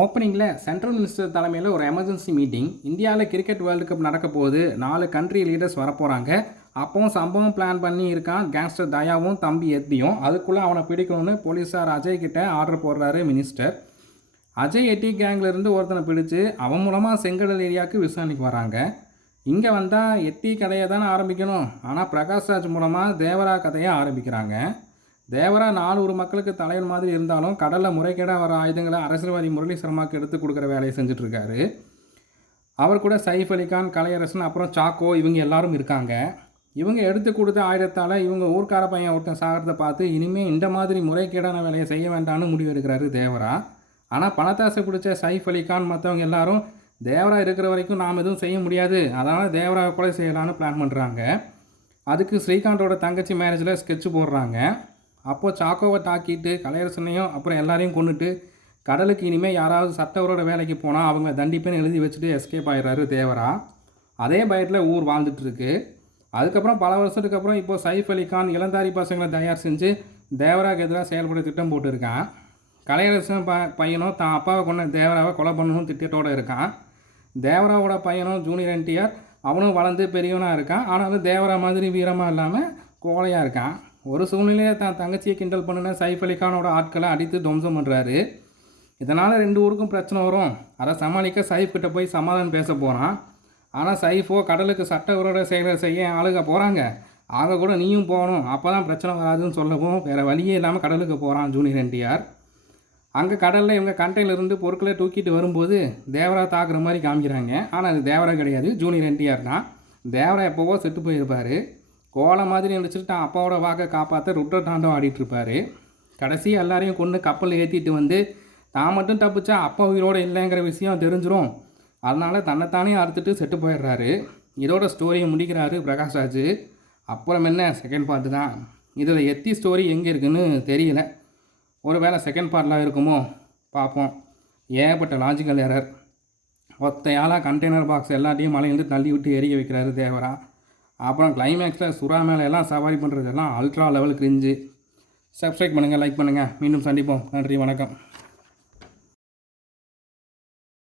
ஓப்பனிங்கில் central minister தலைமையில் ஒரு எமர்ஜென்சி மீட்டிங். இந்தியாவில் கிரிக்கெட் வேர்ல்டு கப் நடக்க போகுது. 4 கண்ட்ரி லீடர்ஸ் வரப்போகிறாங்க. அப்போவும் சம்பவம் பிளான் பண்ணி இருக்கான் கேங்ஸ்டர் தயாவும் தம்பி எத்தியும். அதுக்குள்ளே அவனை பிடிக்கணும்னு போலீஸார் அஜய் கிட்ட ஆர்டர் போடுறாரு மினிஸ்டர். அஜய் எட்டி கேங்லேருந்து ஒருத்தனை பிடிச்சி அவன் மூலமாக செங்கடல் ஏரியாவுக்கு விசாரணைக்கு வராங்க. இங்கே வந்தால் எட்டி கதையை தானே ஆரம்பிக்கணும். ஆனால் பிரகாஷ் ராஜ் மூலமாக தேவரா கதையை ஆரம்பிக்கிறாங்க. தேவரா 400 மக்களுக்கு தலைவர் மாதிரி இருந்தாலும் கடலில் முறைகேடாக வர ஆயுதங்களை அரசியல்வாதி முரளி சர்மாவுக்கு எடுத்து கொடுக்குற வேலையை செஞ்சிட்ருக்காரு. அவர் கூட சைஃப் அலிகான், கலையரசன், அப்புறம் சாக்கோ இவங்க எல்லாரும் இருக்காங்க. இவங்க எடுத்து கொடுத்த ஆயுதத்தால் இவங்க ஊர்க்கார பையன் ஒருத்தன் சாகிறத பார்த்து இனிமேல் இந்த மாதிரி முறைகேடான வேலையை செய்ய வேண்டாம்னு முடிவு எடுக்கிறாரு தேவரா. ஆனால் பணத்தாசை பிடிச்ச சைஃப் அலிகான் மற்றவங்க எல்லாரும் தேவரா இருக்கிற வரைக்கும் நாம் எதுவும் செய்ய முடியாது, அதனால் தேவராவை கொலை செய்யலான்னு பிளான் பண்ணுறாங்க. அதுக்கு ஸ்ரீகாந்தோட தங்கச்சி மேரேஜில் ஸ்கெட்சு போடுறாங்க. அப்போது சாக்கோவை தாக்கிட்டு கலையரசனையும் அப்புறம் எல்லாரையும் கொண்டுட்டு கடலுக்கு இனிமேல் யாராவது சட்டவரோட வேலைக்கு போனால் அவங்கள தண்டிப்பேன்னு எழுதி வச்சுட்டு எஸ்கேப் ஆகிடுறாரு தேவரா. அதே பயத்தில் ஊர் வாழ்ந்துட்டுருக்கு. அதுக்கப்புறம் பல வருஷத்துக்கு அப்புறம் இப்போது சைஃப் அலிகான் இளந்தாரி பசங்களை தயார் செஞ்சு தேவராவுக்கு எதிராக செயல்பட திட்டம் போட்டுருக்கான். கலையரசன் பையனும் தான் அப்பாவை கொண்ட தேவராவை கொலை பண்ணணும் திட்டத்தோடு இருக்கான். தேவராவோட பையனும் ஜூனியர் என்டிஆர் அவனும் வளர்ந்து பெரியவனாக இருக்கான். ஆனாலும் தேவரா மாதிரி வீரமாக இல்லாமல் கோழையாக இருக்கான். ஒரு சூழ்நிலையை தான் தங்கச்சியை கிண்டல் பண்ணின சைஃப் அலிகானோட ஆட்களை அடித்து துவம்சம் பண்ணுறாரு. இதனால் 2 ஊருக்கும் பிரச்சனை வரும். அதை சமாளிக்க சைஃப் கிட்ட போய் சமாதானம் பேச போகிறான். ஆனால் சைஃபோ கடலுக்கு சட்டவிரோத செயலை செய்ய ஆளுக போகிறாங்க, ஆக கூட நீயும் போகணும், அப்போ தான் பிரச்சனை வராதுன்னு சொல்லவும் வேறு வழியே இல்லாமல் கடலுக்கு போகிறான் ஜூனியர் என்டிஆர். அங்கே கடலில் இவங்க கண்டையிலிருந்து பொருட்களை தூக்கிட்டு வரும்போது தேவரா தாக்குற மாதிரி காமிக்கிறாங்க. ஆனால் அது தேவரா கிடையாது, ஜூனியர் என்டிஆர் தான். தேவரா எப்போவோ செத்து போயிருப்பார். கோலை மாதிரி நினச்சிட்டு தான் அப்பாவோட வாக்கை காப்பாற்ற ருட்ர தாண்டம் ஆடிட்டுருப்பார். கடைசி எல்லாரையும் கொண்டு கப்பலில் ஏற்றிட்டு வந்து தான் மட்டும் தப்பிச்சா அப்பா உயிரோடு இல்லைங்கிற விஷயம் தெரிஞ்சிடும். அதனால் தன்னைத்தானே அறுத்துட்டு செத்து போயிடுறாரு. இதோட ஸ்டோரியை முடிக்கிறாரு பிரகாஷ் ராஜ். அப்புறம் என்ன, செகண்ட் பார்ட்டு தான். இதில் எத்தி ஸ்டோரி எங்கே இருக்குதுன்னு தெரியல. ஒரு வேளை செகண்ட் பார்ட்லாம் இருக்குமோ பார்ப்போம். ஏகப்பட்ட லாஜிக்கல் எரர். ஒத்தையால் கண்டெய்னர் பாக்ஸ் எல்லாத்தையும் மலையிலேருந்து தள்ளி விட்டு எரிய வைக்கிறாரு தேவரா. அப்புறம் கிளைமேக்ஸில் சுறா மேலே எல்லாம் சவாரி பண்ணுறதெல்லாம் அல்ட்ரா லெவல் கிரிஞ்சு. சப்ஸ்கிரைப் பண்ணுங்கள், லைக் பண்ணுங்கள். மீண்டும் சந்திப்போம். நன்றி, வணக்கம்.